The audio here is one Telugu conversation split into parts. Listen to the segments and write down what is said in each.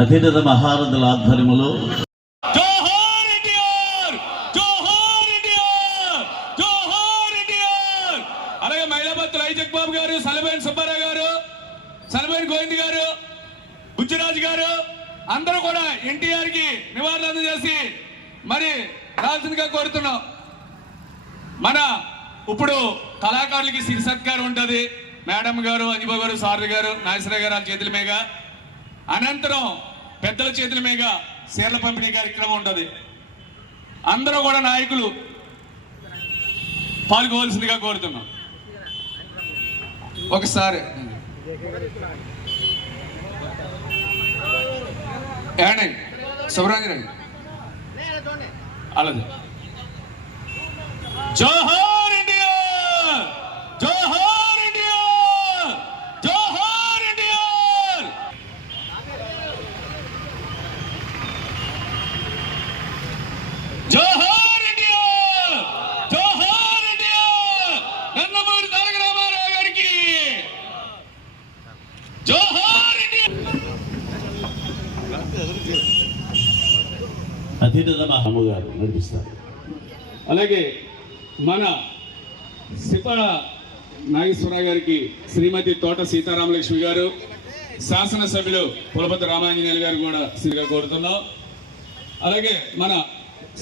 అతిరథ మహారథుల ఆధ్వర్యంలో జోహార్ ఎన్టీఆర్! జోహార్ ఎన్టీఆర్! అలాగే మైలాపత్తుల ఐజక్ బాబు గారు సలబేన్ సుబ్బారావు గారు సలబేన్ గోవింద్ గారు బుచ్చిరాజు గారు అందరూ కూడా ఎన్టీఆర్కి నివాళులు అందజేసి మరి రాల్సిందిగా కోరుతున్నాం. మన ఇప్పుడు కళాకారులకి సిరి సత్కారం ఉంటుంది. మేడం గారు అంజబాబు గారు సారథి గారు నాగేశ్వర గారు వాళ్ళ చేతుల మీద అనంతరం పెద్దల చేతుల మీద సీర్ల పంపిణీ కార్యక్రమం ఉంటుంది. అందరూ కూడా నాయకులు పాల్గొవలసిందిగా కోరుతున్నాం. ఒకసారి. ఏమండి? శుభరాంజన్ అలాగే జోహో ఇండియా జోహార్ ఇండియా జోహార్ ఇండియా జోహార్ ఇండియా జోహార్ ఇండియా నందమూరి తారక రామారావు గారికి జోహార్ ఇండియా అతిరథ నడిపిస్తారు. అలాగే మన సిపల నాగేశ్వరరావు గారికి శ్రీమతి తోట సీతారామలక్ష్మి గారు శాసనసభ్యులు పులపతి రామాంజనేయులు గారు కూడా శ్రీగా కోరుతున్నాం. అలాగే మన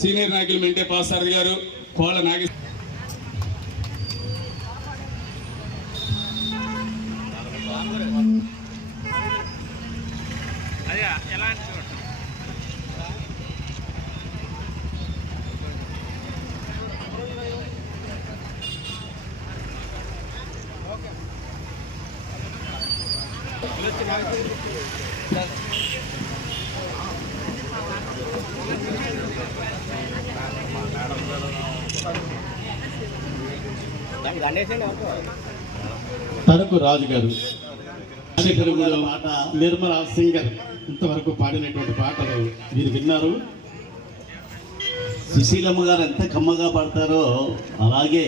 సీనియర్ నాయకులు మెంటే పాసారథి గారు కోళ్ళ నాగేశ్వర తణుకు రాజు గారు శేఖరగూడ పాట నిర్మల సింగర్ ఇంతవరకు పాడినటువంటి పాటలు మీరు విన్నారు. సుశీలమ్మ గారు ఎంత కమ్మగా పాడతారో అలాగే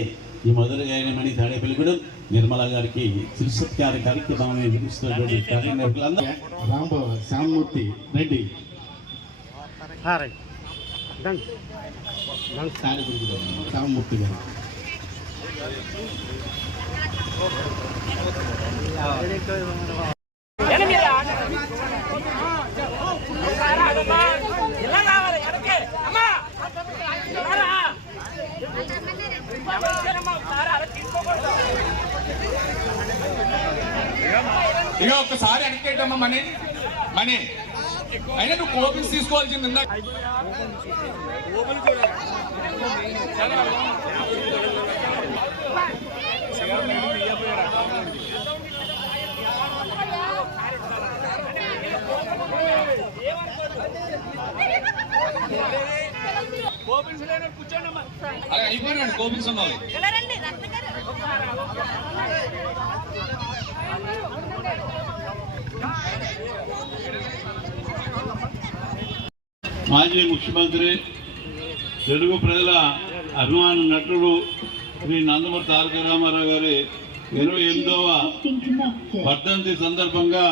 ఈ మధుర గాయనమణి తాడేపల్లిగూడెం నిర్మల గారికి శిరసత్కార కార్యక్రమం నిర్వహిస్తున్నటువంటి కార్యనిర్వహులందరూ రాంబాబు శ్యామమూర్తి రెడ్డి. శ్యామమూర్తి గారు. ఇక ఒక్కసారి అడిగేటమ్మా మనీ? మనీ? అయినా నువ్వు కోపిన్స్ తీసుకోవాల్సింది ఇందాక అలా అయిపోయినాడు కోపిన్స్ ఉన్నది ఇలా రండి రత్న గారు మాజీ ముఖ్యమంత్రి తెలుగు ప్రజల అభిమాన నటుడు శ్రీ నందమూరి తారక రామారావు గారి ఇరవై ఎనిమిదవ వర్ధంతి సందర్భంగా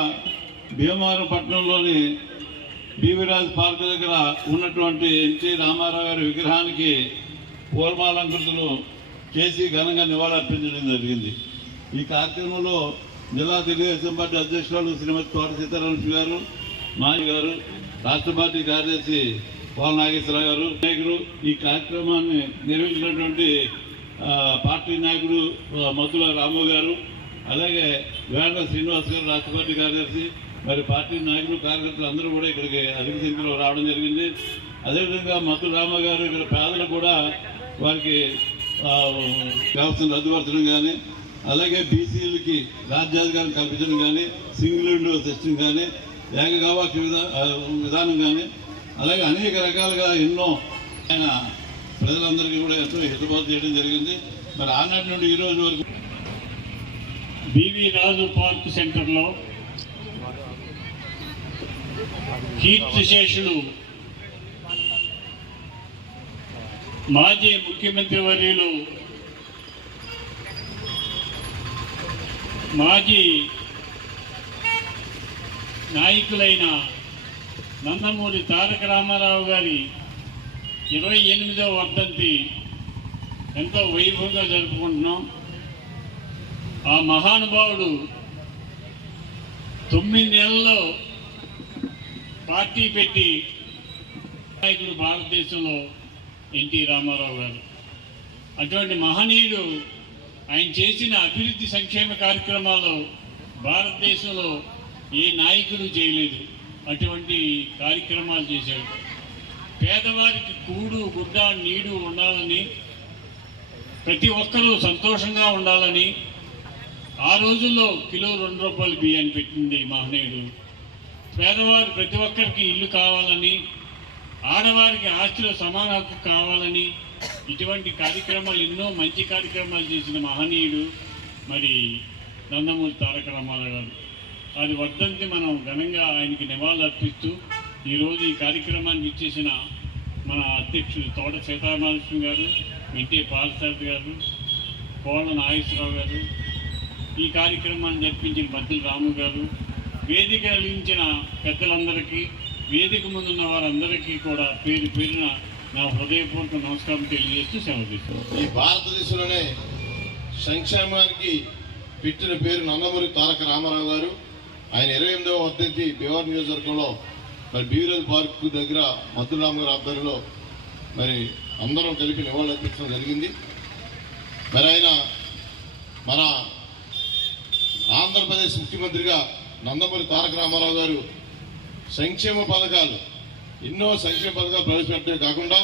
భీమవరం పట్టణంలోని బీవీరాజ్ పార్క్ దగ్గర ఉన్నటువంటి ఎన్టీ రామారావు గారి విగ్రహానికి పూర్వాలంకృతులు చేసి ఘనంగా నివాళులర్పించడం జరిగింది. ఈ కార్యక్రమంలో జిల్లా తెలుగుదేశం పార్టీ అధ్యక్షురాలు శ్రీమతి తోట సీతారామకృష్ణ గారు మాజీ గారు రాష్ట్ర పార్టీ కార్యదర్శి పోల నాగేశ్వరరావు గారు నాయకుడు ఈ కార్యక్రమాన్ని నిర్వహించినటువంటి పార్టీ నాయకుడు మధుల రాము గారు అలాగే వేండ శ్రీనివాస్ గారు రాష్ట్ర పార్టీ కార్యదర్శి మరి పార్టీ నాయకులు కార్యకర్తలు అందరూ కూడా ఇక్కడికి అధిక సంఖ్యలో రావడం జరిగింది. అదేవిధంగా మధుల రామ గారు ఇక్కడ పేదలు కూడా వారికి వ్యవస్థను రద్దుపరచడం కానీ అలాగే బీసీలకి రాజ్యాధికారం కల్పించడం కానీ సింగిల్ విండో సిస్టమ్ కానీ ఏకగావాక్య విధా విధానం కానీ అలాగే అనేక రకాలుగా ఎన్నో ఆయన ప్రజలందరికీ కూడా ఎంతో హితబోధ చేయడం జరిగింది. మరి ఆనాటి నుండి ఈ రోజు వరకు బీవీ రాజు పార్క్ సెంటర్లో కీర్తిశేషులు మాజీ ముఖ్యమంత్రి వర్యులు మాజీ నాయకులైన నందమూరి తారక రామారావు గారి ఇరవై ఎనిమిదవ వర్ధంతి ఎంతో వైభవంగా జరుపుకుంటున్నాం. ఆ మహానుభావుడు తొమ్మిది నెలల్లో పార్టీ పెట్టి నాయకుడు భారతదేశంలో ఎన్టీ రామారావు గారు. అటువంటి మహనీయుడు ఆయన చేసిన అభివృద్ధి సంక్షేమ కార్యక్రమాలు భారతదేశంలో ఏ నాయకుడు చేయలేదు. అటువంటి కార్యక్రమాలు చేశాడు. పేదవారికి కూడు గుడ్డ నీడు ఉండాలని ప్రతి ఒక్కరూ సంతోషంగా ఉండాలని ఆ రోజుల్లో కిలో రెండు రూపాయలు బియ్యాన్ని పెట్టింది మహనీయుడు. పేదవారు ప్రతి ఒక్కరికి ఇల్లు కావాలని ఆడవారికి ఆస్తిలో సమాన హక్కు కావాలని ఇటువంటి కార్యక్రమాలు ఎన్నో మంచి కార్యక్రమాలు చేసిన మహనీయుడు మరి నందమూరి తారక రామారావు గారు. అది వర్ధంతి మనం ఘనంగా ఆయనకి నివాళులు అర్పిస్తూ ఈరోజు ఈ కార్యక్రమాన్ని ఇచ్చేసిన మన అధ్యక్షుడు తోట సీతారామకృష్ణ గారు ఎన్టీ పాలసారథి గారు కోళ్ళ నాగేశ్వరరావు గారు ఈ కార్యక్రమాన్ని జరిపించిన బద్దుల రాము గారు వేదిక కలిగించిన పెద్దలందరికీ వేదిక ముందున్న వారందరికీ కూడా పేరు పేరున నా హృదయపూర్వక నమస్కారం తెలియజేస్తూ సెలవు ఈ భారతదేశంలోనే సంక్షేమానికి పెట్టిన పేరు నందమూరి తారక రామారావు గారు. ఆయన ఇరవై ఎనిమిదవ వర్ధంతి భీవర్ నియోజకవర్గంలో మరి బీవరేజ్ పార్క్ దగ్గర మధురామ్ గారి ఆధ్వర్యంలో మరి అందరం కలిపి నివాళులర్పించడం జరిగింది. మరి ఆయన మన ఆంధ్రప్రదేశ్ ముఖ్యమంత్రిగా నందమూరి తారక రామారావు గారు సంక్షేమ పథకాలు ఎన్నో సంక్షేమ పథకాలు ప్రవేశపెట్టడమే కాకుండా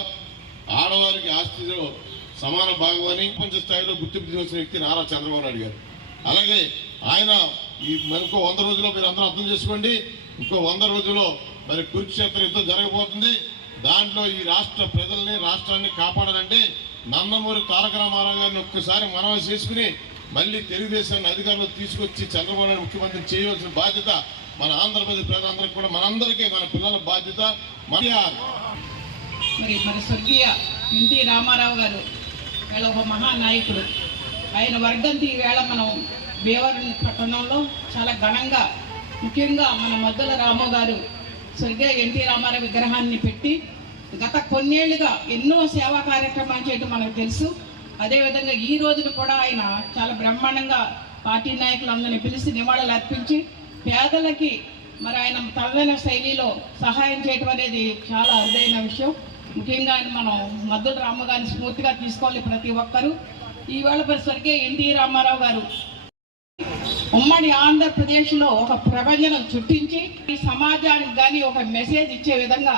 ఆడవారికి ఆస్తిలో సమాన భాగమని ప్రపంచ స్థాయిలో గుర్తింపు చేసిన వ్యక్తి నారా చంద్రబాబు నాయుడు గారు. అలాగే ఆయన ఈ మరి ఇంకో వంద రోజుల్లో మీరు అందరూ అర్థం చేసుకోండి ఇంకో వంద రోజుల్లో మరి కురుక్షేత్ర యుద్ధం జరగబోతుంది. దాంట్లో ఈ రాష్ట్ర ప్రజల్ని రాష్ట్రాన్ని కాపాడాలంటే నందమూరి తారక రామారావు గారిని ఒక్కసారి మనవి చేసుకుని మళ్ళీ తెలుగుదేశాన్ని అధికారంలో తీసుకొచ్చి చంద్రబాబు నాయుడు ముఖ్యమంత్రి చేయవలసిన బాధ్యత మన ఆంధ్రప్రదేశ్ ప్రజలందరికీ కూడా మనందరికీ మన పిల్లల బాధ్యత మన మరి మన స్వర్గీయ ఎన్టీ రామారావు గారు వీళ్ళ ఒక మహానాయకుడు. ఆయన వర్గంతి వేళ మనం భీమవరం పట్టణంలో చాలా ఘనంగా ముఖ్యంగా మన మద్దల రాము గారు స్వర్గీయ ఎన్టీ రామారావు విగ్రహాన్ని పెట్టి గత కొన్నేళ్ళుగా ఎన్నో సేవా కార్యక్రమాలు చేయడం మనకు తెలుసు. అదేవిధంగా ఈ రోజున కూడా ఆయన చాలా బ్రహ్మాండంగా పార్టీ నాయకులందరినీ పిలిచి నివాళులు అర్పించి పేదలకి మరి ఆయన తనదైన శైలిలో సహాయం చేయటం అనేది చాలా అరుదైన విషయం. ముఖ్యంగా ఆయన మనం మద్దతు రామగారిని స్ఫూర్తిగా తీసుకోవాలి ప్రతి ఒక్కరూ. ఈవేళ మరి స్వర్గీయ ఎన్టీ రామారావు గారు ఉమ్మడి ఆంధ్రప్రదేశ్లో ఒక ప్రపంచం చుట్టించి ఈ సమాజానికి కానీ ఒక మెసేజ్ ఇచ్చే విధంగా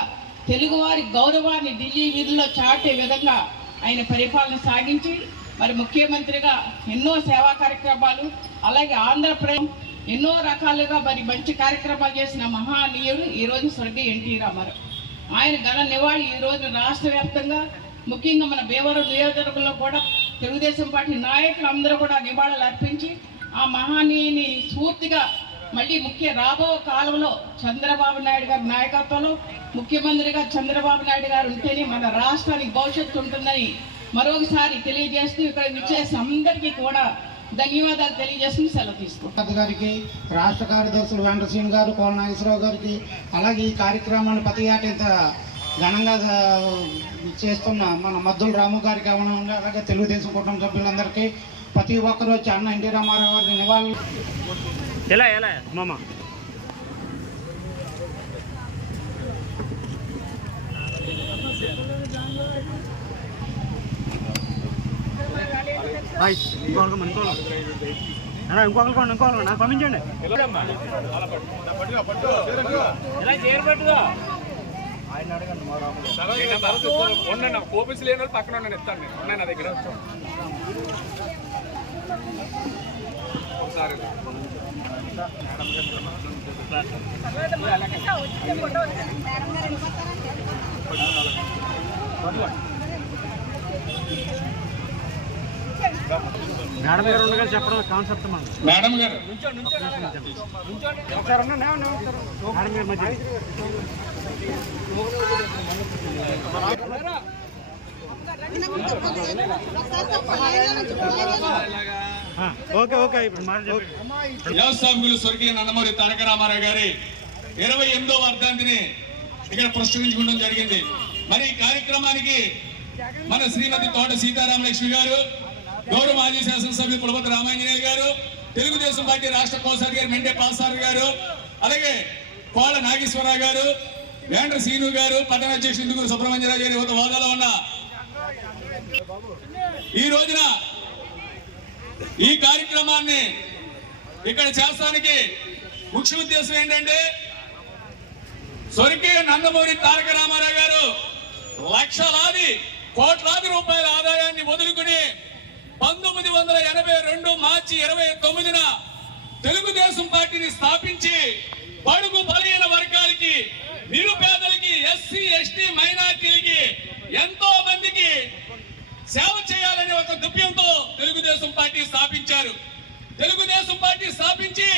తెలుగువారి గౌరవాన్ని ఢిల్లీ వీధుల్లో చాటే విధంగా ఆయన పరిపాలన సాగించి మరి ముఖ్యమంత్రిగా ఎన్నో సేవా కార్యక్రమాలు అలాగే ఆంధ్రప్రదేశ్ ఎన్నో రకాలుగా మరి మంచి కార్యక్రమాలు చేసిన మహానీయుడు ఈరోజు స్వర్గీయ ఎన్టీ రామారావు. ఆయన ఘన నివాళి ఈ రాష్ట్ర వ్యాప్తంగా ముఖ్యంగా మన భీమవరం నియోజకవర్గంలో కూడా తెలుగుదేశం పార్టీ నాయకులు అందరూ కూడా నివాళులు అర్పించి ఆ మహానీయుని స్ఫూర్తిగా మళ్ళీ ముఖ్య రాబో కాలంలో చంద్రబాబు నాయుడు గారి నాయకత్వంలో ముఖ్యమంత్రిగా చంద్రబాబు నాయుడు గారు ఉంటేనే మన రాష్ట్రానికి భవిష్యత్తు ఉంటుందని మరొకసారి తెలియజేస్తూ ఇక్కడ విచ్చేసి అందరికీ కూడా ధన్యవాదాలు తెలియజేస్తూ సెలవు తీసుకుంటాం పెద్ద గారికి రాష్ట్ర కార్యదర్శులు వెంకటశ్రీని గారు కోల నాగేశ్వరరావు గారికి అలాగే ఈ కార్యక్రమాన్ని ప్రతిఘాట ఇంత ఘనంగా చేస్తున్న మన మద్దుల రాము గారికి అవనండి అలాగే తెలుగుదేశం కుటుంబ సభ్యులందరికీ ప్రతి ఒక్కరు వచ్చి అన్న ఎన్టీ రామారావు గారికి నివాళులు ఎలా ఎలా? మామ. బాయ్ ఇంకొకరు ఇంకోళ్ళు. అన్నా ఇంకొకరు కొండి ఇంకొకరు నాకు పంపించండి. ఓపెన్స్ లేని వాళ్ళు పక్కన ఉన్నాను ఇస్తాను నేను. ఉన్నాయి నా దగ్గర. ఒకసారి. మేడం గారు ఉండగా చెప్పడం కాన్సెప్ట్ మనం మేడం గారు. మేడం గారు మధ్య ఆ, ఓకే ఓకే ఇప్పుడు మాట చెప్పండి. వ్యవస్థాపకులు స్వర్గీయ నందమూరి తారక రామారావు గారి ఇరవై ఎనిమిదో వర్ధంతిని ఇక్కడ పురస్కరించుకోవడం జరిగింది. మరి ఈ కార్యక్రమానికి మన శ్రీమతి తోట సీతారామలక్ష్మి గారు గౌరవ మాజీ శాసనసభ్యులు పులపతి రామాంజనేయులు గారు తెలుగుదేశం పార్టీ రాష్ట్ర కోసారి గారు మెండే పాల్సారి గారు అలాగే కోళ్ళ నాగేశ్వరరావు గారు వేండ్ర శ్రీను గారు పట్టణ అధ్యక్షుడు ఇందుకు సుబ్రహ్మణ్యరావు గారి హోదాలో ఉన్న. ఈ రోజున ఈ కార్యక్రమాన్ని ఇక్కడ చేస్తానికి ముఖ్య ఉద్దేశం ఏంటంటే స్వర్గీయ నందమూరి తారక రామారావు గారు లక్షలాది కోట్లాది రూపాయల ఆదాయం మార్చి ఇరవై తొమ్మిదిన తెలుగుదేశం పార్టీని స్థాపించి బడుగు బలహీన వర్గాలకి నిరుపేదలకి ఎస్సీ ఎస్టీ మైనార్టీలకి ఎంతో మందికి సేవ చేయాలనే ఒక దుప్యంతో తెలుగుదేశం పార్టీ స్థాపించారు. తెలుగుదేశం పార్టీ స్థాపించి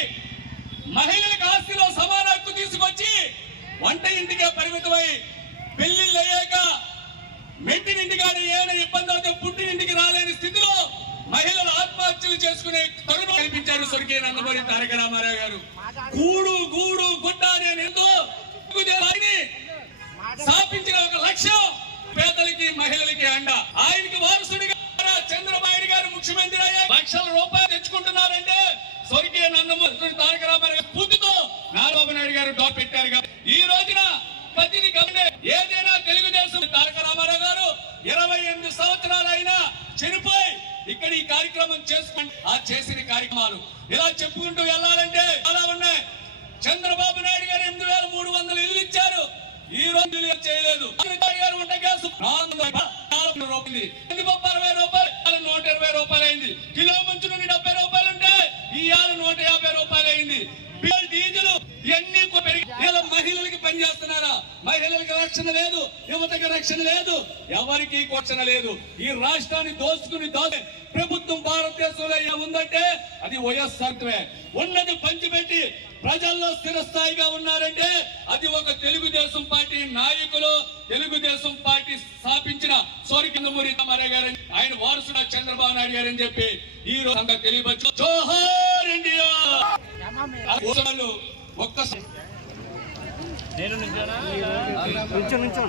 మహిళలకు ఆస్తిలో సమాన హక్కు తీసుకొచ్చి వంట ఇంటికే పరిమితమై పెళ్ళిళ్ళు అయ్యాక మెట్టినింటిగానే ఏమైనా ఇబ్బంది అయితే పుట్టినింటికి రాలేని స్థితిలో మహిళలు ఆత్మహత్యలు చేసుకునే తరుణం కనిపించారు స్వర్గీయ నందమూరి తారక రామారావు గారు. కూడు గూడు గుడ్డ నేను ఎంతో స్థాపించిన ఒక లక్ష్యం పేదలకి మహిళలకి అండ. ఆయనకి వారసుడిగా చంద్రబాబు గారు ముఖ్యమంత్రి అయ్యే లక్షల రూపాయలు తెచ్చుకుంటున్నారంటే స్వర్గీయ నందమూరి తారక రామారావు గారి పూర్తితో నారాబాబు నాయుడు గారు డాట్ పెట్టారు కాబట్టి ఈ రోజున ప్రతిని గమనే ఏదైనా తెలుగుదేశం తారక రామారావు గారు ఇరవై ఎనిమిది సంవత్సరాలు అయినా చనిపోయి ఇక్కడ ఈ కార్యక్రమం చేసుకుంటే ఆ చేసిన కార్యక్రమాలు ఇలా చెప్పుకుంటూ వెళ్ళాలంటే చాలా ఉన్నాయి చంద్రబాబు నాయుడు గారు ఎనిమిది వేల మూడు వందలు ఇల్లు ఇచ్చారు ఈ రోజు ఇల్లు చేయలేదు చంద్రబాబు గారు ఉంటే గ్యాస్ నాలుగు వందల నాలుగు కందిపప్పు అరవై రూపాయలు? నూట ఇరవై రూపాయలు అయింది. కిలో మంచి నుండి డెబ్బై రూపాయలు ఉంటే ఇవాళ నూట యాభై రూపాయలు అయింది. డీజిల్ ఇవన్నీ పెరిగి ఇలా మహిళలకి పనిచేస్తున్నారా మహిళలకి రక్షణ లేదు యువతకి రక్షణ లేదు ఎవరికి రక్షణ లేదు. ఈ రాష్ట్రాన్ని దోచుకుని దోచే ప్రభుత్వం భారతదేశంలో ఉందంటే అది వైఎస్ఆర్వే ఉన్నది పంచిపెట్టి ప్రజల్లో స్థిరస్థాయిగా ఉన్నారంటే అది ఒక తెలుగుదేశం పార్టీ నాయకులు తెలుగుదేశం పార్టీ స్థాపించిన సోరికిందమూరి రామారావు గారు ఆయన వారసుడు చంద్రబాబు నాయుడు గారు అని చెప్పి ఈ రోజు తెలియవచ్చు జోహార్ ఇండియా! ఒక్కసారి నుంచో నుంచో